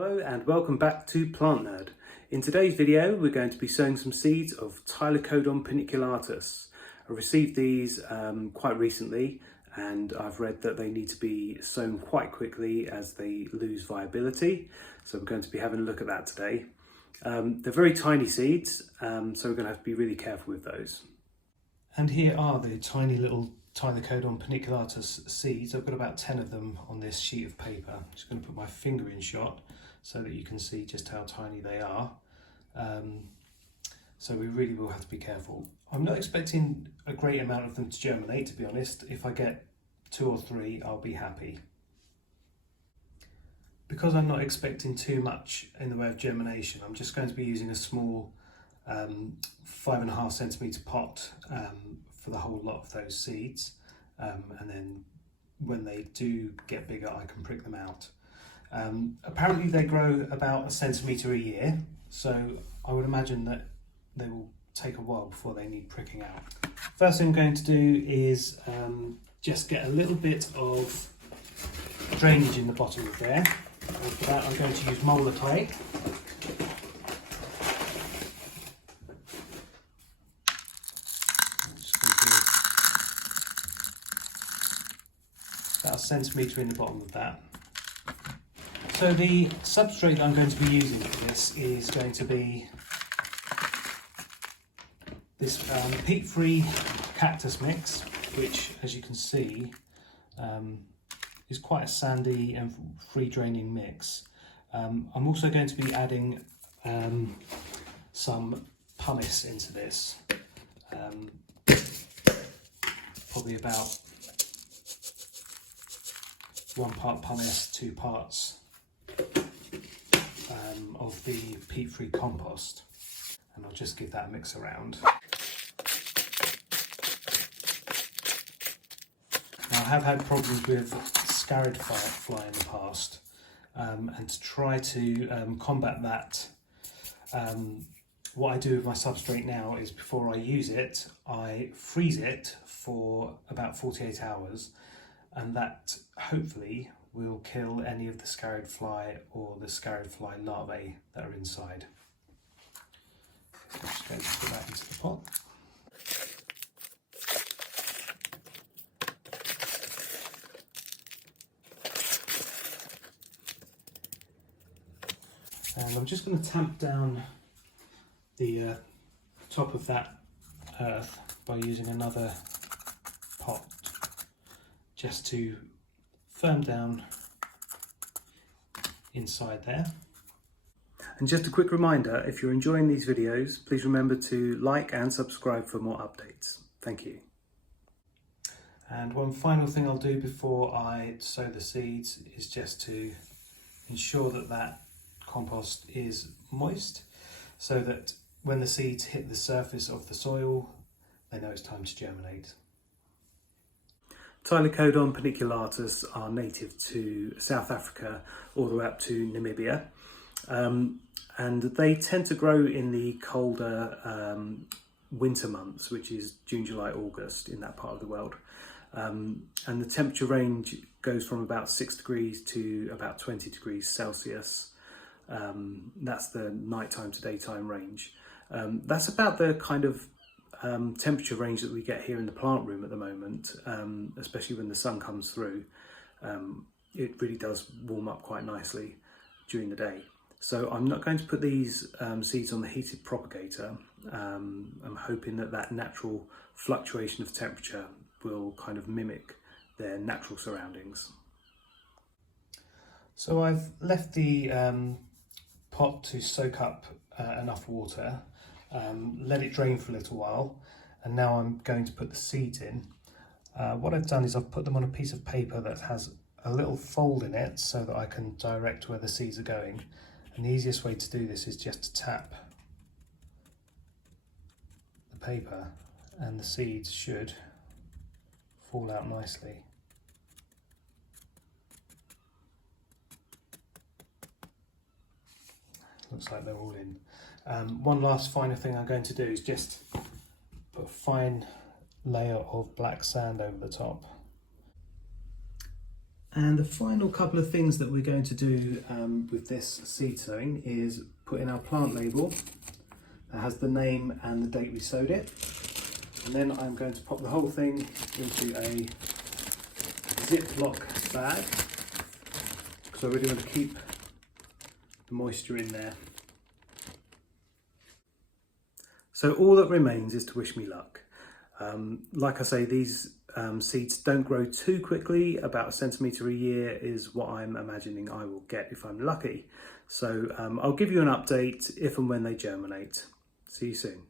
Hello and welcome back to Plant Nerd. In today's video we're going to be sowing some seeds of Tylecodon paniculatus. I received these quite recently and I've read that they need to be sown quite quickly as they lose viability. So we're going to be having a look at that today. They're very tiny seeds, so we're going to have to be really careful with those. And here are the tiny little Tylecodon paniculatus seeds. I've got about 10 of them on this sheet of paper. I'm just going to put my finger in shot so that you can see just how tiny they are. So we really will have to be careful. I'm not expecting a great amount of them to germinate, to be honest. If I get 2 or 3, I'll be happy. Because I'm not expecting too much in the way of germination, I'm just going to be using a small 5.5 centimetre pot for the whole lot of those seeds, and then when they do get bigger I can prick them out. Apparently they grow about 1 centimetre a year, so I would imagine that they will take a while before they need pricking out. First thing I'm going to do is just get a little bit of drainage in the bottom of there. And for that I'm going to use molar clay. About 1 centimetre in the bottom of that. So the substrate that I'm going to be using for this is going to be this peat-free cactus mix, which, as you can see, is quite a sandy and free-draining mix. I'm also going to be adding some pumice into this, probably about 1 part pumice, 2 parts of the peat-free compost, and I'll just give that a mix around. Now, I have had problems with scarred fly in the past, and to try to combat that, what I do with my substrate now is before I use it, I freeze it for about 48 hours, and that hopefully will kill any of the scarred fly or the scarred fly larvae that are inside. So I'm just going to put that into the pot. And I'm just going to tamp down the top of that earth by using another pot just to firm down inside there. And just a quick reminder, if you're enjoying these videos, please remember to like and subscribe for more updates. Thank you. And one final thing I'll do before I sow the seeds is just to ensure that that compost is moist, so that when the seeds hit the surface of the soil, they know it's time to germinate. Tylecodon paniculatus are native to South Africa all the way up to Namibia, and they tend to grow in the colder winter months, which is June, July, August in that part of the world, and the temperature range goes from about 6 degrees to about 20 degrees Celsius. That's the nighttime to daytime range. That's about the kind of temperature range that we get here in the plant room at the moment, especially when the sun comes through. It really does warm up quite nicely during the day. So I'm not going to put these seeds on the heated propagator. I'm hoping that that natural fluctuation of temperature will kind of mimic their natural surroundings. So I've left the pot to soak up enough water, let it drain for a little while, and now I'm going to put the seeds in. What I've done is I've put them on a piece of paper that has a little fold in it so that I can direct where the seeds are going, and the easiest way to do this is just to tap the paper and the seeds should fall out nicely. Looks like they're all in. One last final thing I'm going to do is just put a fine layer of black sand over the top. And the final couple of things that we're going to do with this seed sowing is put in our plant label that has the name and the date we sowed it. And then I'm going to pop the whole thing into a Ziploc bag because I really want to keep the moisture in there. So all that remains is to wish me luck. Like I say, these seeds don't grow too quickly. About 1 centimetre a year is what I'm imagining I will get if I'm lucky. So I'll give you an update if and when they germinate. See you soon.